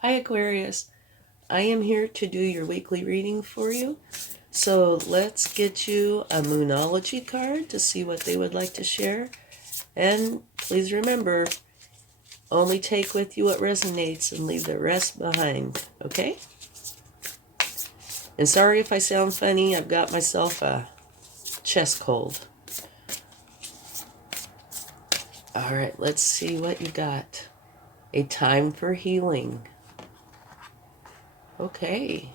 Hi Aquarius, I am here to do your weekly reading for you. So let's get you a Moonology card to see what they would like to share. And please remember, only take with you what resonates and leave the rest behind, okay? And sorry if I sound funny, I've got myself a chest cold. All right, let's see what you got. A time for healing. Okay.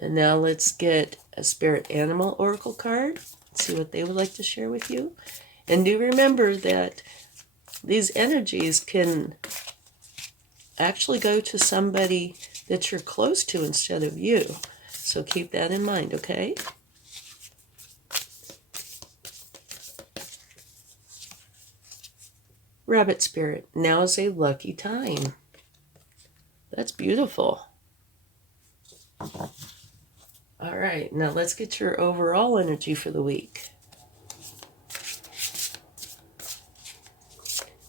And now let's get a spirit animal oracle card. See what they would like to share with you. And do remember that these energies can actually go to somebody that you're close to instead of you. So keep that in mind, okay? Rabbit spirit, now is a lucky time. That's beautiful. All right, now let's get your overall energy for the week.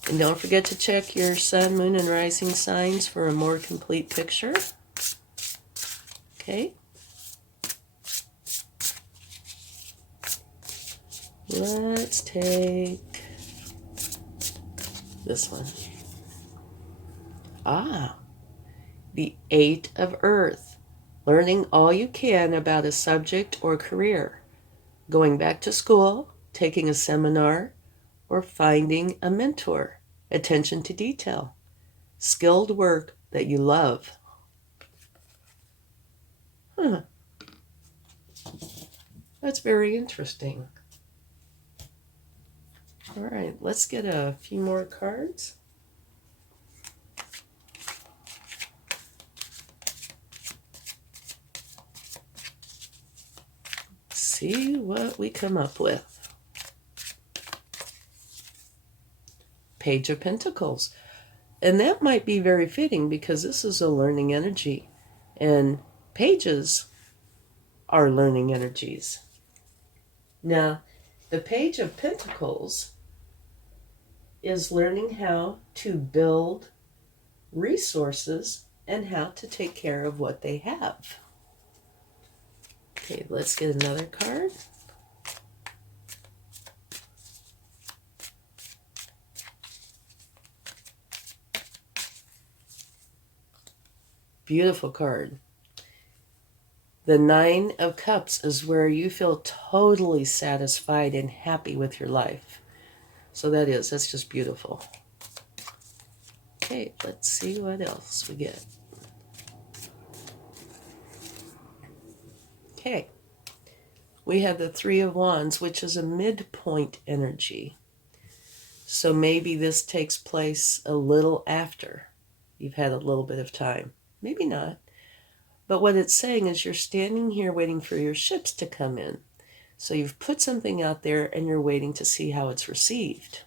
And don't forget to check your sun, moon, and rising signs for a more complete picture. Okay. Let's take this one. The Eight of Earth. Learning all you can about a subject or career. Going back to school, taking a seminar, or finding a mentor. Attention to detail. Skilled work that you love. That's very interesting. All right, let's get a few more cards. See what we come up with. Page of Pentacles. And that might be very fitting because this is a learning energy. And pages are learning energies. Now, the Page of Pentacles is learning how to build resources and how to take care of what they have. Okay, let's get another card. Beautiful card. The Nine of Cups is where you feel totally satisfied and happy with your life. So that's just beautiful. Okay, let's see what else we get. Okay, we have the Three of Wands, which is a midpoint energy. So maybe this takes place a little after you've had a little bit of time. Maybe not. But what it's saying is you're standing here waiting for your ships to come in. So you've put something out there and you're waiting to see how it's received.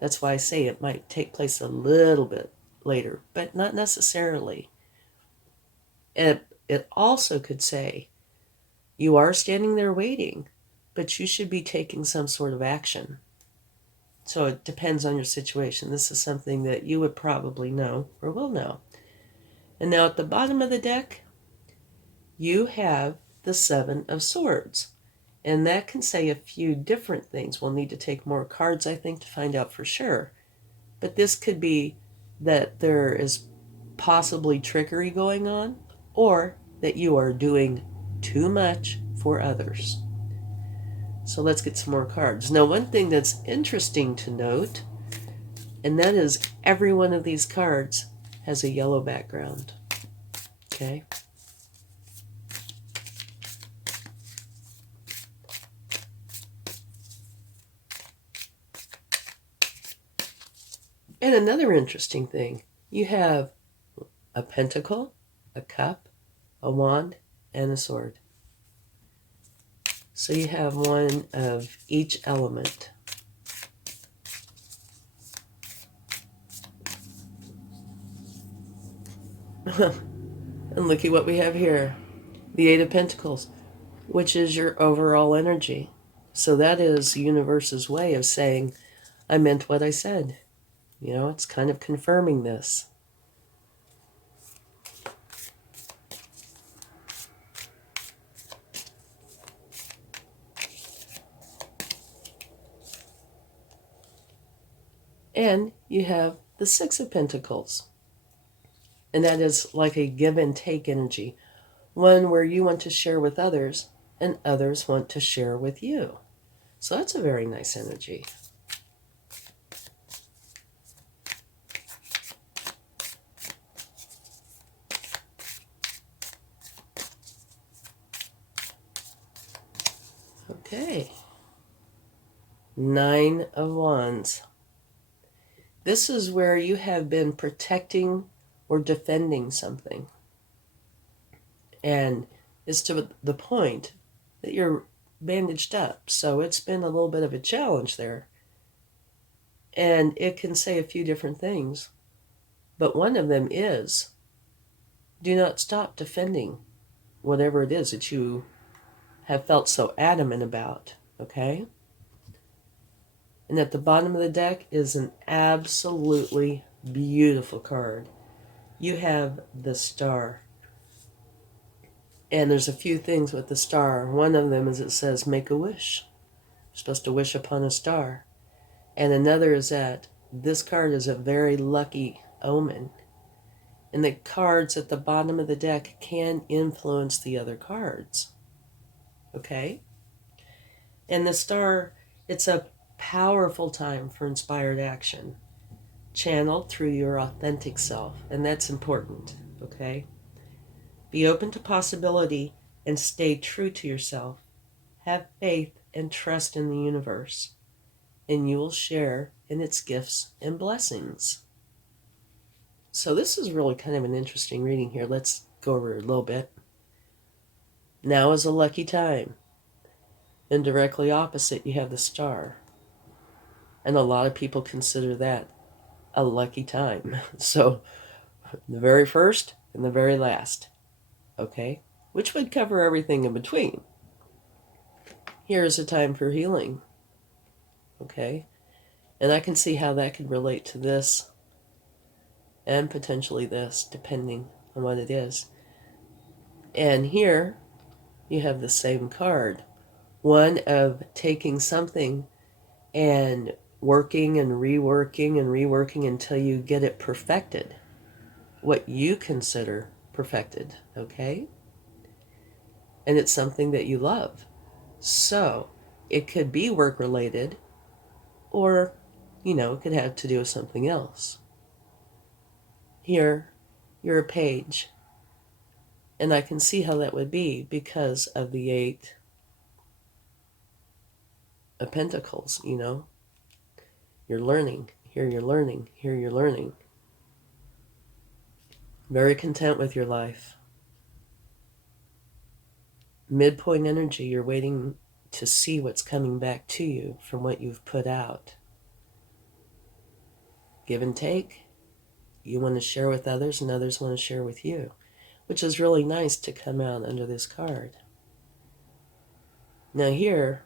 That's why I say it might take place a little bit later, but not necessarily. It also could say you are standing there waiting, but you should be taking some sort of action. So it depends on your situation. This is something that you would probably know or will know. And now at the bottom of the deck, you have the Seven of Swords. And that can say a few different things. We'll need to take more cards, I think, to find out for sure. But this could be that there is possibly trickery going on, or that you are doing too much for others. So let's get some more cards. Now, one thing that's interesting to note, and that is every one of these cards has a yellow background. Okay. And another interesting thing, you have a pentacle, a cup, a wand, and a sword. So you have one of each element. And looky what we have here. The Eight of Pentacles, which is your overall energy. So that is the universe's way of saying, I meant what I said. You know, it's kind of confirming this. And you have the Six of Pentacles. And that is like a give and take energy. One where you want to share with others and others want to share with you. So that's a very nice energy. Okay. Nine of Wands. This is where you have been protecting or defending something. And it's to the point that you're bandaged up. So it's been a little bit of a challenge there. And it can say a few different things. But one of them is, do not stop defending whatever it is that you have felt so adamant about, okay? And at the bottom of the deck is an absolutely beautiful card. You have the Star. And there's a few things with the Star. One of them is it says, make a wish. You're supposed to wish upon a star. And another is that this card is a very lucky omen. And the cards at the bottom of the deck can influence the other cards. Okay? And the Star, it's a powerful time for inspired action, channeled through your authentic self. And that's important. Okay? Be open to possibility and stay true to yourself. Have faith and trust in the universe, and you will share in its gifts and blessings. So this is really kind of an interesting reading here. Let's go over it a little bit. Now is a lucky time. And directly opposite, you have the Star. And a lot of people consider that a lucky time. So the very first and the very last. Okay? Which would cover everything in between. Here is a time for healing. Okay? And I can see how that could relate to this and potentially this, depending on what it is. And here you have the same card. One of taking something and working and reworking until you get it perfected. What you consider perfected, okay? And it's something that you love. So it could be work related, or, you know, it could have to do with something else. Here, you're a page. And I can see how that would be because of the Eight of Pentacles, you know. You're learning. Here you're learning. Here you're learning. Very content with your life. Midpoint energy, you're waiting to see what's coming back to you from what you've put out. Give and take. You want to share with others and others want to share with you, which is really nice to come out under this card. Now here,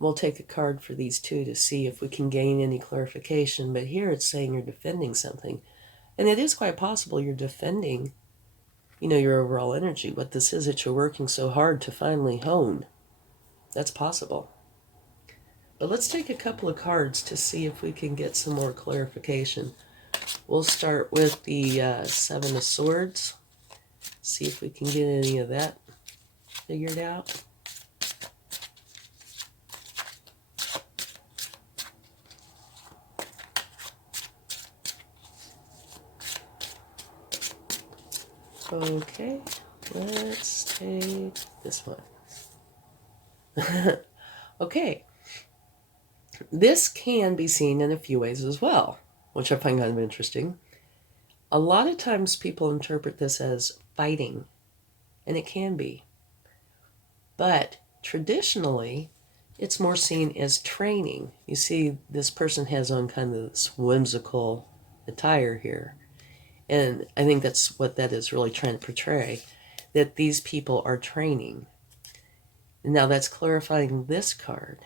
we'll take a card for these two to see if we can gain any clarification, but here it's saying you're defending something. And it is quite possible you're defending, you know, your overall energy, what this is that you're working so hard to finally hone. That's possible. But let's take a couple of cards to see if we can get some more clarification. We'll start with the Seven of Swords. See if we can get any of that figured out. Okay, let's take this one. Okay, this can be seen in a few ways as well, which I find kind of interesting. A lot of times people interpret this as fighting, and it can be. But traditionally, it's more seen as training. You see, this person has on kind of this whimsical attire here. And I think that's what that is really trying to portray, that these people are training. Now that's clarifying this card,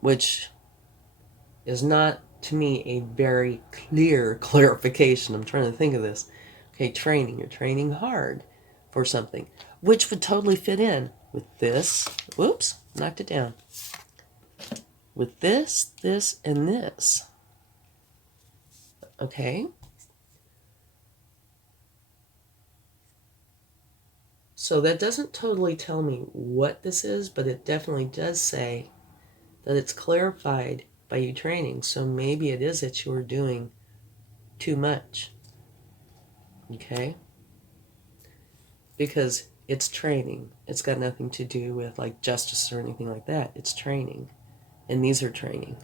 which is not, to me, a very clear clarification. I'm trying to think of this. Okay, training. You're training hard for something, which would totally fit in with this. Whoops, knocked it down. With this, this, and this. Okay? So that doesn't totally tell me what this is, but it definitely does say that it's clarified by you training. So maybe it is that you're doing too much. Okay? Because it's training. It's got nothing to do with like justice or anything like that. It's training. And these are training.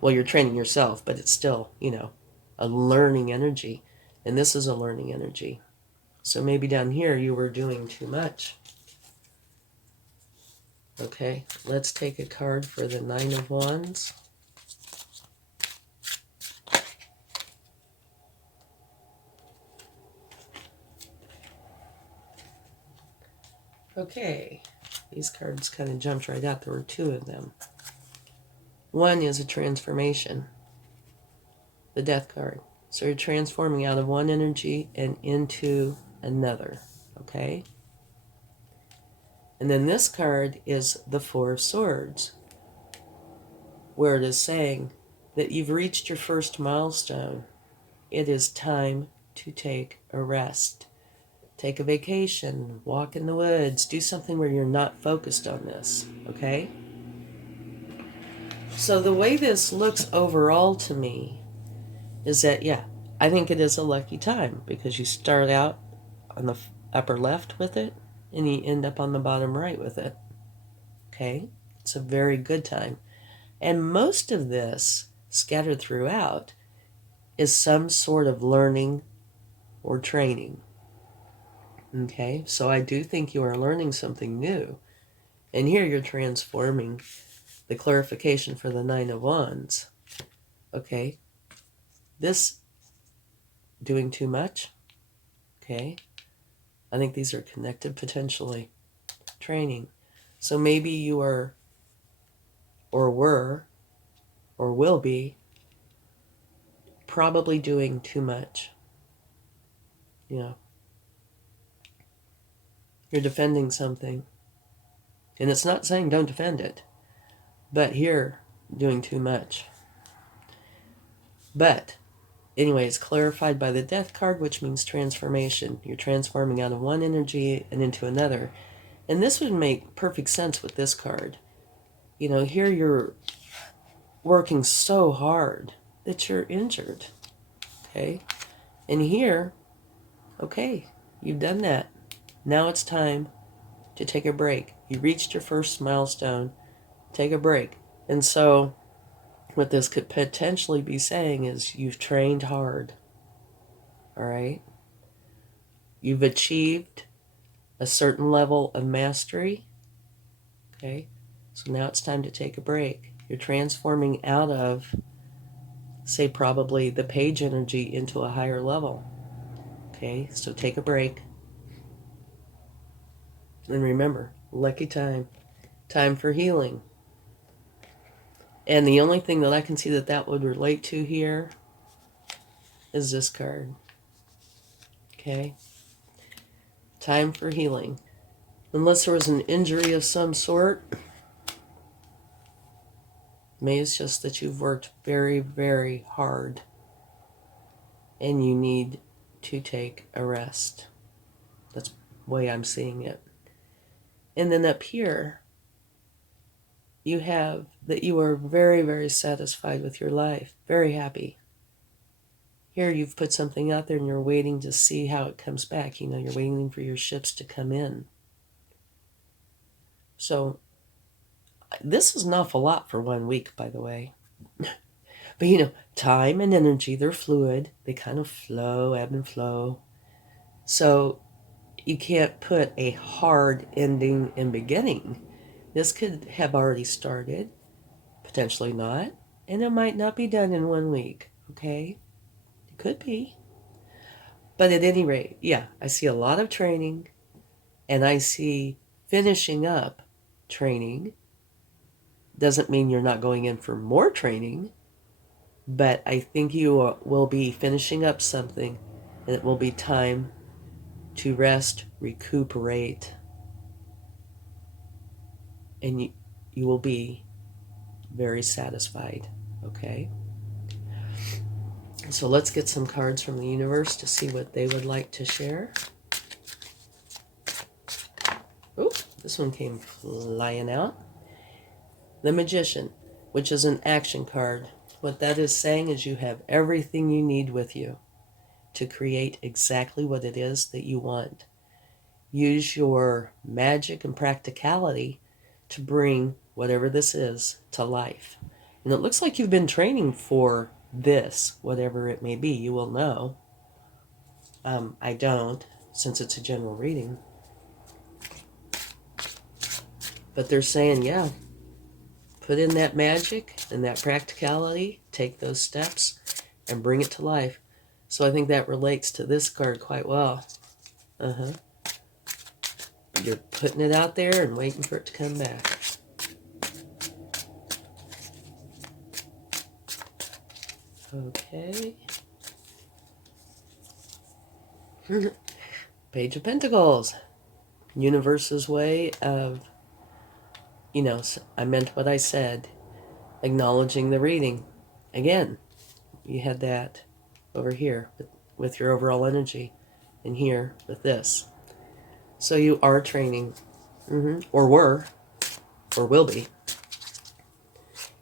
Well, you're training yourself, but it's still, a learning energy. And this is a learning energy. So maybe down here you were doing too much. Okay, let's take a card for the Nine of Wands. Okay, these cards kind of jumped right out. There were two of them. One is a transformation, the Death card. So you're transforming out of one energy and into another, okay? And then this card is the Four of Swords, where it is saying that you've reached your first milestone. It is time to take a rest. Take a vacation, walk in the woods, do something where you're not focused on this, okay? So the way this looks overall to me is that, yeah, I think it is a lucky time because you start out on the upper left with it and you end up on the bottom right with it, okay? It's a very good time. And most of this, scattered throughout, is some sort of learning or training. Okay, so I do think you are learning something new. And here you're transforming the clarification for the Nine of Wands. Okay, this doing too much. Okay, I think these are connected potentially. Training. So maybe you are, or were, or will be, probably doing too much. You're defending something. And it's not saying don't defend it. But here, doing too much. But, anyway, it's clarified by the Death card, which means transformation. You're transforming out of one energy and into another. And this would make perfect sense with this card. Here you're working so hard that you're injured. Okay? And here, okay, you've done that. Now it's time to take a break. You reached your first milestone. Take a break. And so what this could potentially be saying is you've trained hard. All right? You've achieved a certain level of mastery. Okay? So now it's time to take a break. You're transforming out of, say, probably the page energy into a higher level. Okay? So take a break. And remember, lucky time. Time for healing. And the only thing that I can see that would relate to here is this card. Okay? Time for healing. Unless there was an injury of some sort, maybe it's just that you've worked very, very hard and you need to take a rest. That's the way I'm seeing it. And then up here, you have that you are very, very satisfied with your life, very happy. Here you've put something out there and you're waiting to see how it comes back. You're waiting for your ships to come in. So this is an awful lot for 1 week, by the way. But time and energy, they're fluid. They kind of flow, ebb and flow. So you can't put a hard ending and beginning. This could have already started, potentially not, and it might not be done in 1 week, okay? It could be. But at any rate, yeah, I see a lot of training, and I see finishing up training Doesn't mean you're not going in for more training, but I think you will be finishing up something, and it will be time to rest, recuperate, and you will be very satisfied, okay? So let's get some cards from the universe to see what they would like to share. Oh, this one came flying out. The Magician, which is an action card. What that is saying is you have everything you need with you to create exactly what it is that you want. Use your magic and practicality to bring whatever this is to life. And it looks like you've been training for this, whatever it may be. You will know. I don't, since it's a general reading. But they're saying, yeah, put in that magic and that practicality, take those steps, and bring it to life. So I think that relates to this card quite well. You're putting it out there and waiting for it to come back. Okay. Page of Pentacles. Universe's way of, I meant what I said. Acknowledging the reading. Again, you had that over here with your overall energy, and here with this. So you are training, or were, or will be.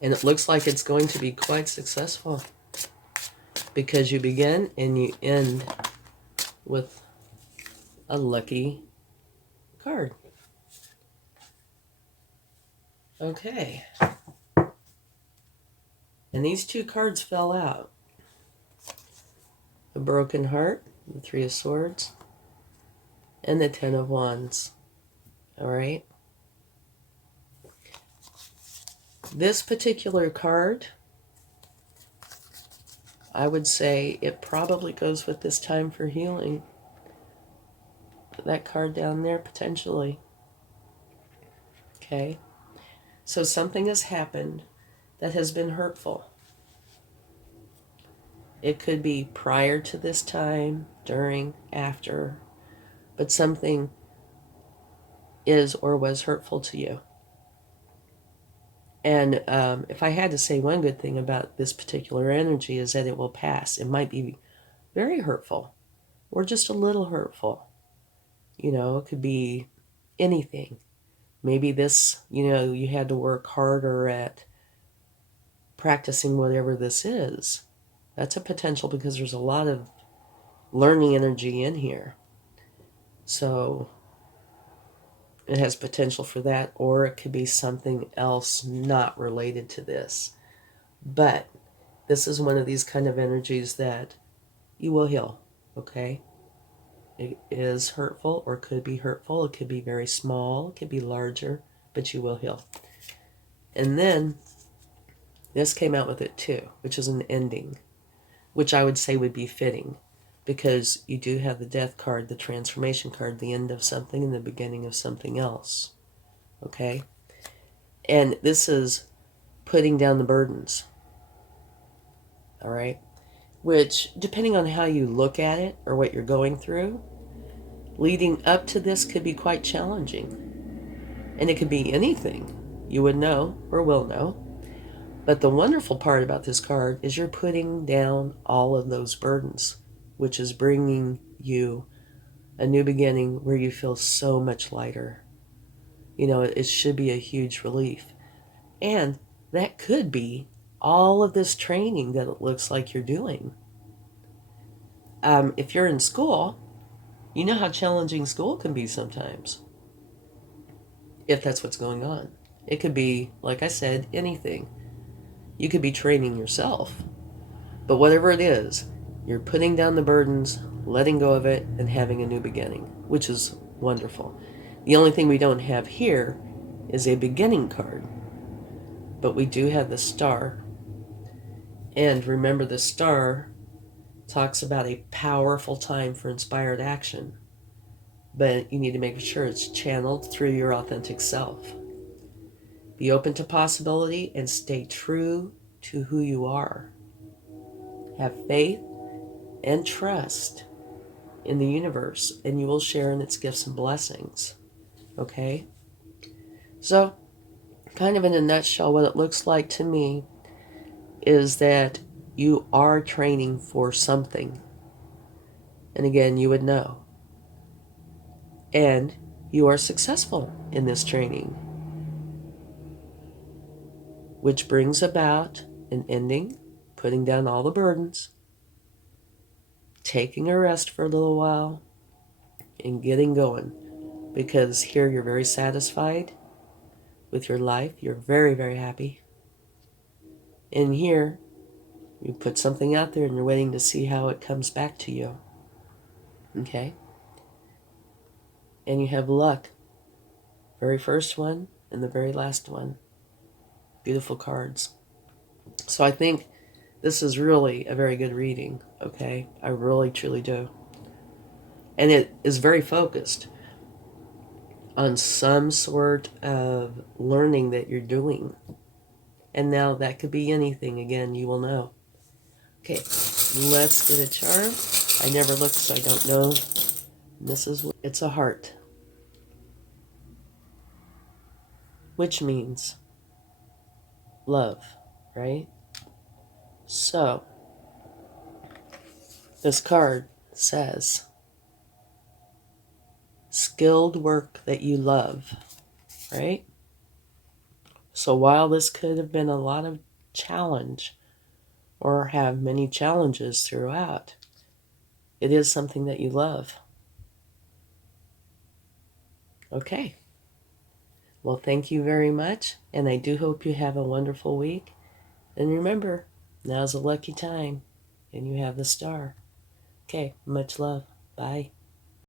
And it looks like it's going to be quite successful, because you begin and you end with a lucky card. Okay. And these two cards fell out. The Broken Heart, the Three of Swords, and the Ten of Wands. All right. This particular card, I would say it probably goes with this time for healing. That card down there, potentially. Okay. So something has happened that has been hurtful. It could be prior to this time, during, after, but something is or was hurtful to you. And if I had to say one good thing about this particular energy is that it will pass. It might be very hurtful or just a little hurtful. It could be anything. Maybe this, you had to work harder at practicing whatever this is. That's a potential, because there's a lot of learning energy in here. So it has potential for that, or it could be something else not related to this. But this is one of these kind of energies that you will heal, okay? It is hurtful, or could be hurtful. It could be very small. It could be larger, but you will heal. And then this came out with it too, which is an ending, which I would say would be fitting, because you do have the Death card, the Transformation card, the end of something and the beginning of something else. Okay? And this is putting down the burdens. All right? Which, depending on how you look at it or what you're going through, leading up to this could be quite challenging. And it could be anything you would know or will know. But the wonderful part about this card is you're putting down all of those burdens, which is bringing you a new beginning where you feel so much lighter. It should be a huge relief. And that could be all of this training that it looks like you're doing. If you're in school, you know how challenging school can be sometimes, if that's what's going on. It could be, like I said, anything. You could be training yourself. But whatever it is, you're putting down the burdens, letting go of it, and having a new beginning, which is wonderful. The only thing we don't have here is a beginning card. But we do have the Star. And remember, the Star talks about a powerful time for inspired action. But you need to make sure it's channeled through your authentic self. Be open to possibility and stay true to who you are. Have faith and trust in the universe, and you will share in its gifts and blessings. Okay? So, kind of in a nutshell, what it looks like to me is that you are training for something. And again, you would know. And you are successful in this training, which brings about an ending, putting down all the burdens, taking a rest for a little while, and getting going. Because here you're very satisfied with your life. You're very, very happy. And here, you put something out there and you're waiting to see how it comes back to you. Okay? And you have luck. Very first one and the very last one. Beautiful cards. So I think this is really a very good reading. Okay? I really, truly do. And it is very focused on some sort of learning that you're doing. And now that could be anything. Again, you will know. Okay, let's get a charm. I never look, so I don't know. This is, it's a heart. Which means love, right? So, this card says, skilled work that you love, right? So while this could have been a lot of challenge, or have many challenges throughout, it is something that you love. Okay. Well, thank you very much, and I do hope you have a wonderful week. And remember, now's a lucky time, and you have the star. Okay, much love. Bye.